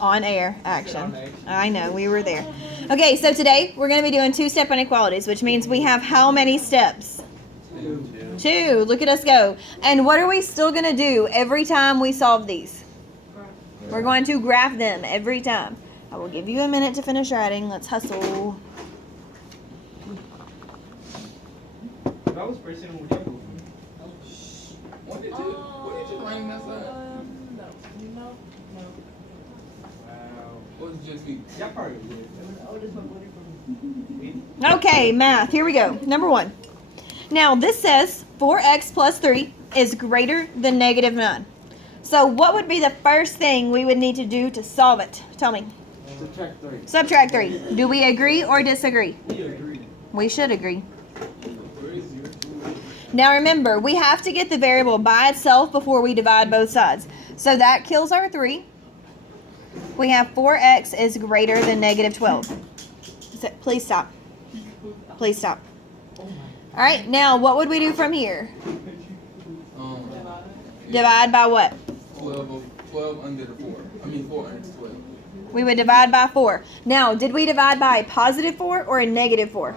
On air action. I know, we were there. Okay, so today we're going to be doing two-step inequalities, which means we have how many steps? Two. Look at us go. And what are we still going to do every time we solve these? We're going to graph them every time. I will give you a minute to finish writing. Let's hustle. If I was pressing on you. What did you bring us up? No. Wow. What was just me? Y'all probably did. Okay, math. Here we go. Number one. Now, this says 4x plus 3 is greater than negative 9. So, what would be the first thing we would need to do to solve it? Tell me. Subtract 3. Subtract 3. Do we agree or disagree? We agree. We should agree. Now, remember, we have to get the variable by itself before we divide both sides. So, that kills our 3. We have 4x is greater than negative 12. Please stop. Please stop. All right, now what would we do from here? Divide by what? 12 under the 4. I mean 4 under 12. We would divide by 4. Now, did we divide by a positive 4 or a negative 4?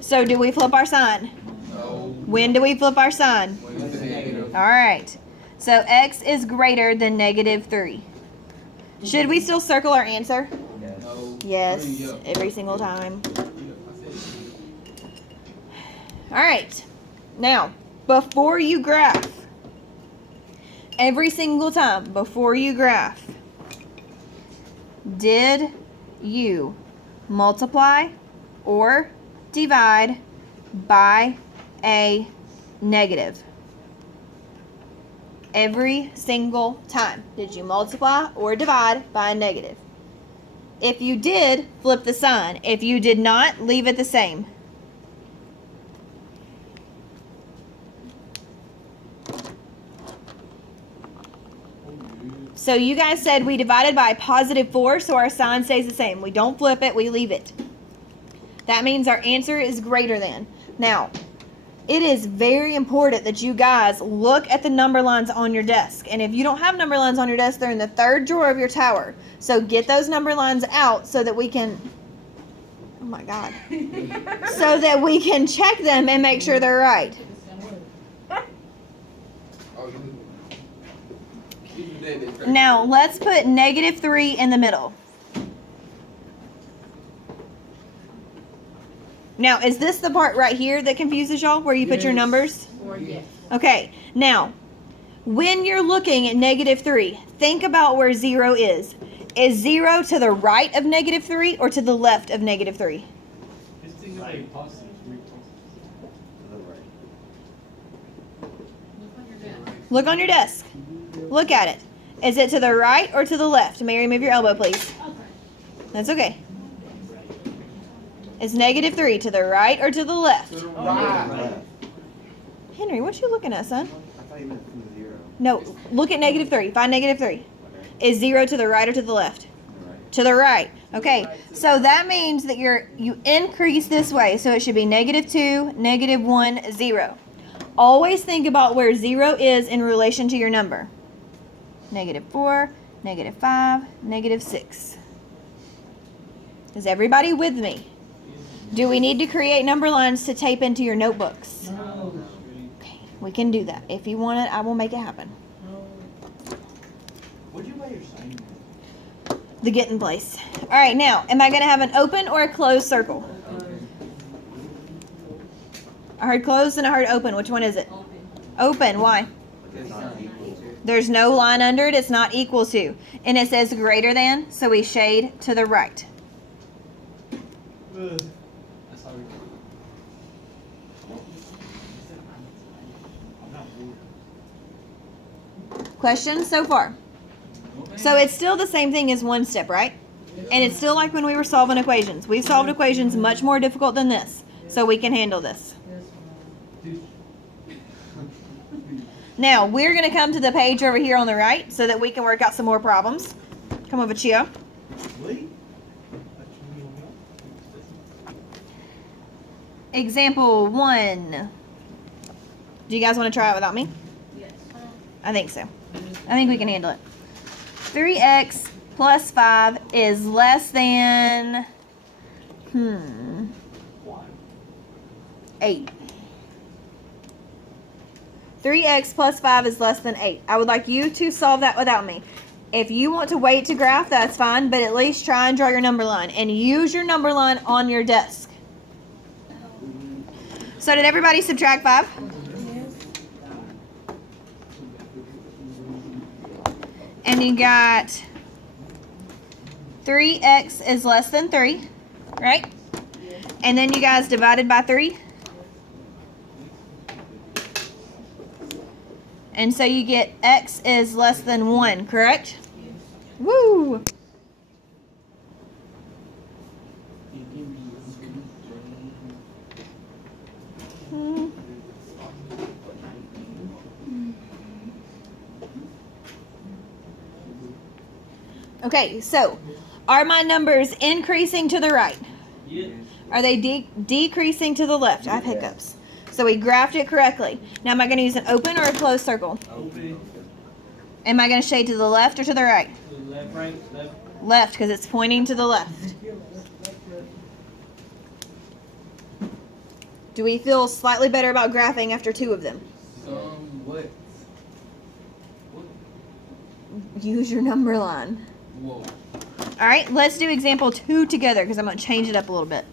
So do we flip our sign? No. When do we flip our sign? When it's negative. All right. So x is greater than negative 3. Should we still circle our answer? No. Yes, Yeah. every single time. All right. Now, before you graph, every single time before you graph, did you multiply or divide by a negative? Every single time. Did you multiply or divide by a negative? If you did, flip the sign. If you did not, leave it the same. So you guys said we divided by positive 4, so our sign stays the same. We don't flip it, we leave it. That means our answer is greater than. Now, it is very important that you guys look at the number lines on your desk. And if you don't have number lines on your desk, they're in the third drawer of your tower. So get those number lines out so that we can, oh my God, so that we can check them and make sure they're right. Now, let's put negative 3 in the middle. Now, is this the part right here that confuses y'all, where you put your numbers? Yes. Okay, now, when you're looking at negative 3, think about where 0 is. Is 0 to the right of negative 3 or to the left of negative 3? This thing is like positive. Look on your desk. Look at it. Is it to the right or to the left? Mary, move your elbow, please. That's okay. Is negative 3 to the right or to the left? To the right. Henry, what you looking at, son? I thought you meant from the 0. No, look at negative 3. Find negative 3. Is 0 to the right or to the left? Right. To the right. Okay, so that means that you increase this way. So it should be negative 2, negative 1, 0. Always think about where 0 is in relation to your number. Negative 4, negative 5, negative 6. Is everybody with me? Do we need to create number lines to tape into your notebooks? No. Okay, we can do that. If you want it, I will make it happen. What'd you buy your sign? The get in place. All right, now, am I going to have an open or a closed circle? I heard closed and I heard open. Which one is it? Open. Why? It's not equal to. There's no line under it. It's not equal to. And it says greater than, so we shade to the right. That's how we Questions so far? So it's still the same thing as one step, right? And it's still like when we were solving equations. We've solved equations much more difficult than this, so we can handle this. Now, we're going to come to the page over here on the right so that we can work out some more problems. Come over, Chia. Example 1. Do you guys want to try it without me? Yes. I think so. I think we can handle it. 3x plus 5 is less than 8. 3x plus 5 is less than 8. I would like you to solve that without me. If you want to wait to graph, that's fine, but at least try and draw your number line and use your number line on your desk. So did everybody subtract 5? And you got 3x is less than 3, right? And then you guys divided by 3. And so you get x is less than 1, correct? Woo! Okay, so are my numbers increasing to the right? Yeah. Are they decreasing to the left? I have hiccups. So we graphed it correctly. Now am I going to use an open or a closed circle? Open. Am I going to shade to the left or to the right? To the left, right, left. Left, because it's pointing to the left. Do we feel slightly better about graphing after 2 of them? Somewhat. Use your number line. Whoa. All right, let's do example 2 together because I'm going to change it up a little bit.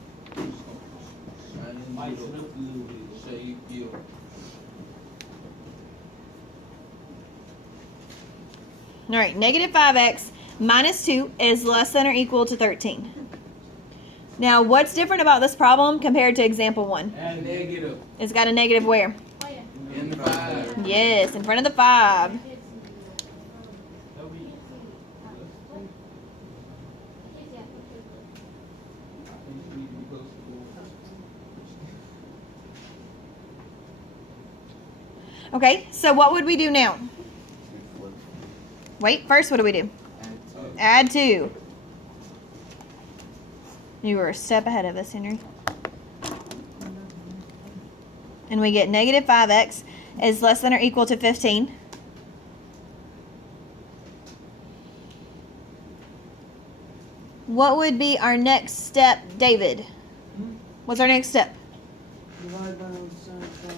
Might slip a little bit. Shade, yeah. All right, negative 5x minus 2 is less than or equal to 13. Now, what's different about this problem compared to example 1? And Negative. It's got a negative where? In the 5. Yes, in front of the 5. Okay, so what would we do now? Wait, first what do we do? Add 2. You were a step ahead of us, Henry. And we get negative 5x is less than or equal to 15. What would be our next step, David? What's our next step? Divide by side by.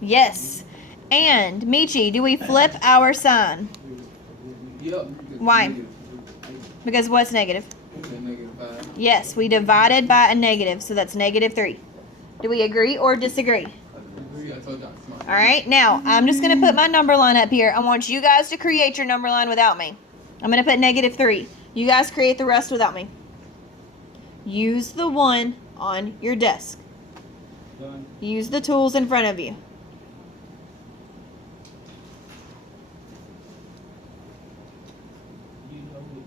Yes. And, Michi, do we flip our sign? Yep. Why? Because what's negative? Negative 5. Yes, we divided by a negative, so that's negative 3. Do we agree or disagree? See, I told y'all I'm smart. All right, now I'm just going to put my number line up here. I want you guys to create your number line without me. I'm going to put negative 3. You guys create the rest without me. Use the 1 on your desk. done. Use the tools in front of you. You know it.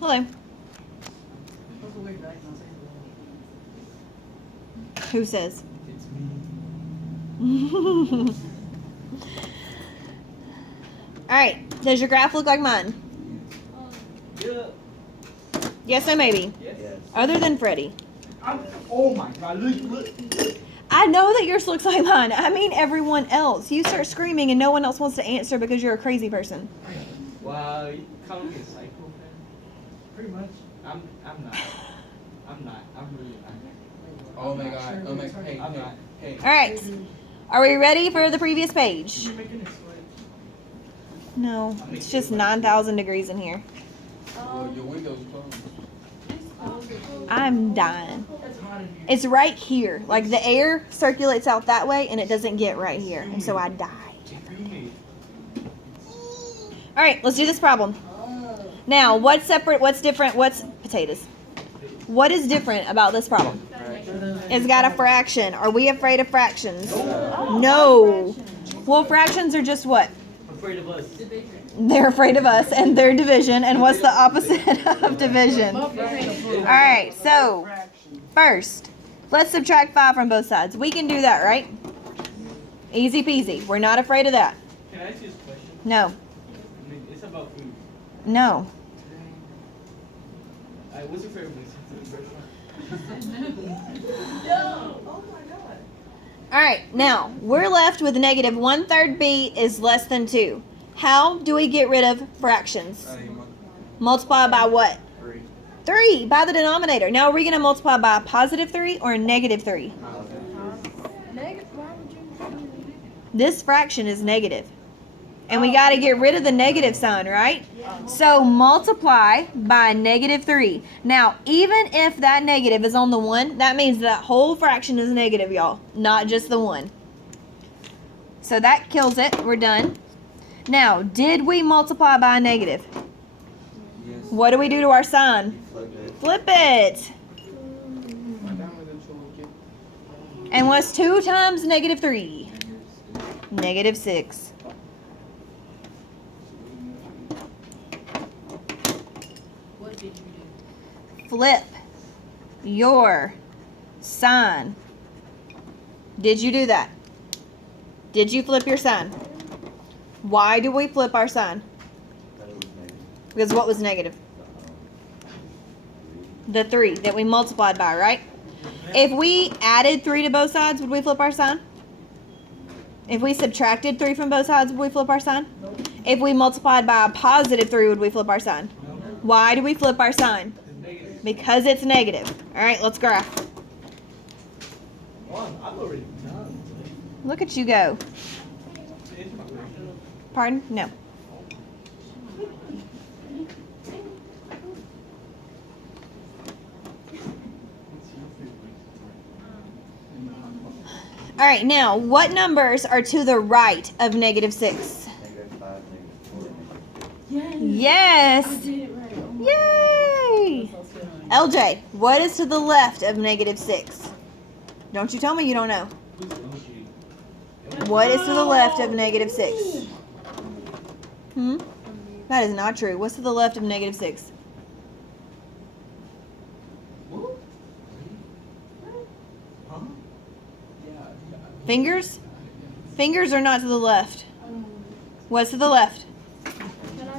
Hello. Who says? It's me. All right. Does your graph look like mine? Yeah. Yes or maybe? Yes. Other than Freddie. Oh my God! Look! I know that yours looks like mine. I mean everyone else. You start screaming and no one else wants to answer because you're a crazy person. Wow, you call me a psychopath? Pretty much. I'm not. I'm really not. Oh my God. Oh my God. Hey, I'm not. hey. All right. Are we ready for the previous page? No, it's just 9,000 degrees in here. Well, your window's closed. I'm dying. It's right here. Like the air circulates out that way and it doesn't get right here. And so I die. All right, let's do this problem. Now, what's separate? What's different? What's potatoes? What is different about this problem? It's got a fraction. Are we afraid of fractions? No. Well, fractions are just what? Afraid of us. They're afraid of us and their division. And what's the opposite of division? All right, so first, let's subtract 5 from both sides. We can do that, right? Easy peasy. We're not afraid of that. Can I ask you a question? No. I mean, it's about food. No. What's your favorite restaurant? All right, now we're left with negative 1/3 b is less than 2. How do we get rid of fractions? Multiply by what? 3. 3 by the denominator. Now are we going to multiply by a positive 3 or a negative 3? This fraction is negative. And we got to get rid of the negative sign, right? So multiply by negative 3. Now, even if that negative is on the 1, that means that whole fraction is negative, y'all. Not just the 1. So that kills it. We're done. Now, did we multiply by a negative? Yes. What do we do to our sign? Flip it. Flip it. And what's 2 times negative 3? Negative 6. What did you do? Flip your sign. Did you do that? Did you flip your sign? Why do we flip our sign? Because what was negative? The 3 that we multiplied by, right? If we added 3 to both sides, would we flip our sign? If we subtracted 3 from both sides, would we flip our sign? If we multiplied by a positive 3, would we flip our sign? Why do we flip our sign? Because it's negative. All right, let's graph. Well, I've already done. Look at you go. Answer my question. Pardon? No. All right, now, what numbers are to the right of negative 6? Negative 5, Yes. Yes. I did it right. Oh my Yay. God. LJ, what is to the left of negative 6? Don't you tell me you don't know. What is to the left of negative 6? That is not true. What's to the left of negative 6? Huh? Fingers? Fingers are not to the left. What's to the left?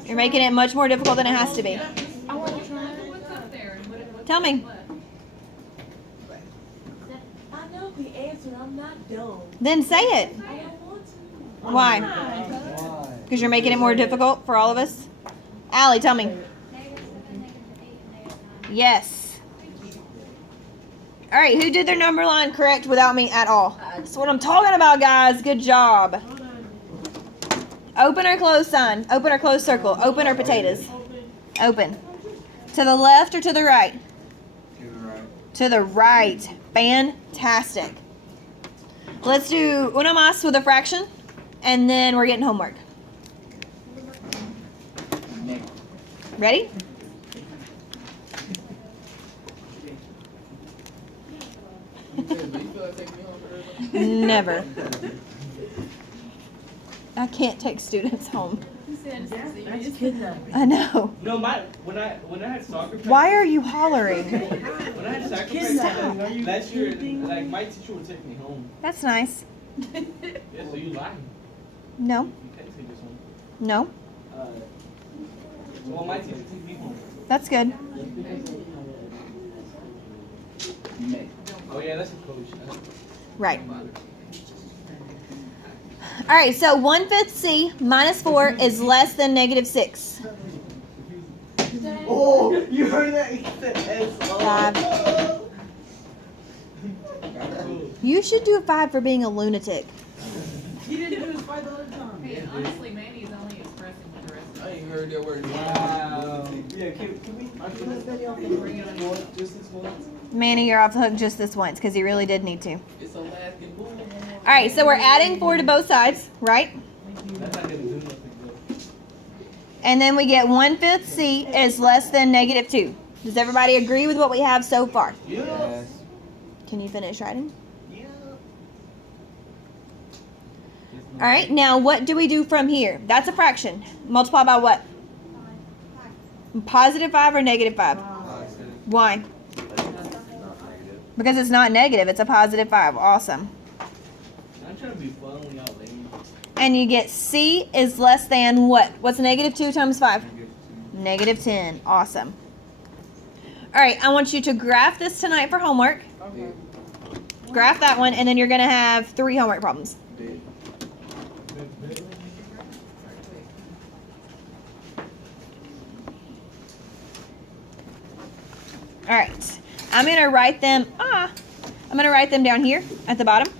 You're making it much more difficult than it has to be. I want to try. What's up there? And what's Tell me. left? I know the answer. I'm not dumb. Then say it. I don't want to. Why? Why? Because you're making it more difficult for all of us? Allie, tell me. Yes. All right, who did their number line correct without me at all? That's what I'm talking about, guys. Good job. Open or close sign. Open or close circle. Open or potatoes. Open. To the left or to the right? To the right. To the right. Fantastic. Let's do uno más with a fraction, and then we're getting homework. Ready? Never. I can't take students home. That's kidnapping. I know. No, when I had soccer practice. Why are you hollering? When I had soccer Kidnapping. practice last year, like my teacher would take me home. That's nice. Yeah, so you lying. No. You can't take us home. No. Well, my teacher took me home. That's good. Oh yeah, that's a coach. Right. All right, so 1/5 C minus 4 is less than negative 6. Oh, you heard that? He said S-O. 5. You should do a 5 for being a lunatic. He didn't do his fight the other time. Hey, and honestly, Manny's only expressing what the rest of I ain't heard that word. Wow. Yeah, can we bring it on just this once? Manny, you're off the hook just this once because he really did need to. It's Alaskan bull. All right, so we're adding 4 to both sides, right? That's not gonna do nothing though. And then we get 1/5 C is less than negative 2. Does everybody agree with what we have so far? Yes. Can you finish writing? Yeah. All right, now what do we do from here? That's a fraction. Multiply by what? Positive 5 or negative 5? Why? Because it's not negative, it's a positive 5. Awesome. I'm trying to be fun when y'all lame. And you get C is less than what? What's negative 2 times 5? Negative 10. Awesome. All right, I want you to graph this tonight for homework. Okay. Graph that one, and then you're going to have 3 homework problems. All right, I'm going to write them. I'm going to write them down here at the bottom.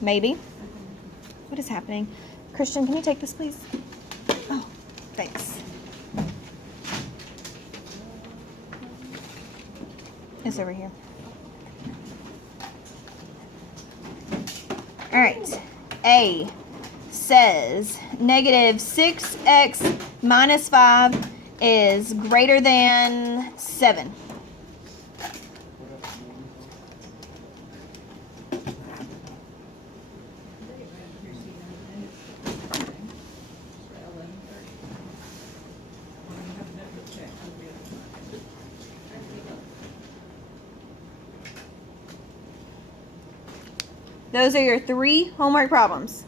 Maybe. What is happening? Christian, can you take this, please? Oh, thanks. It's over here. All right. A says negative 6x minus 5 is greater than 7. Those are your 3 homework problems.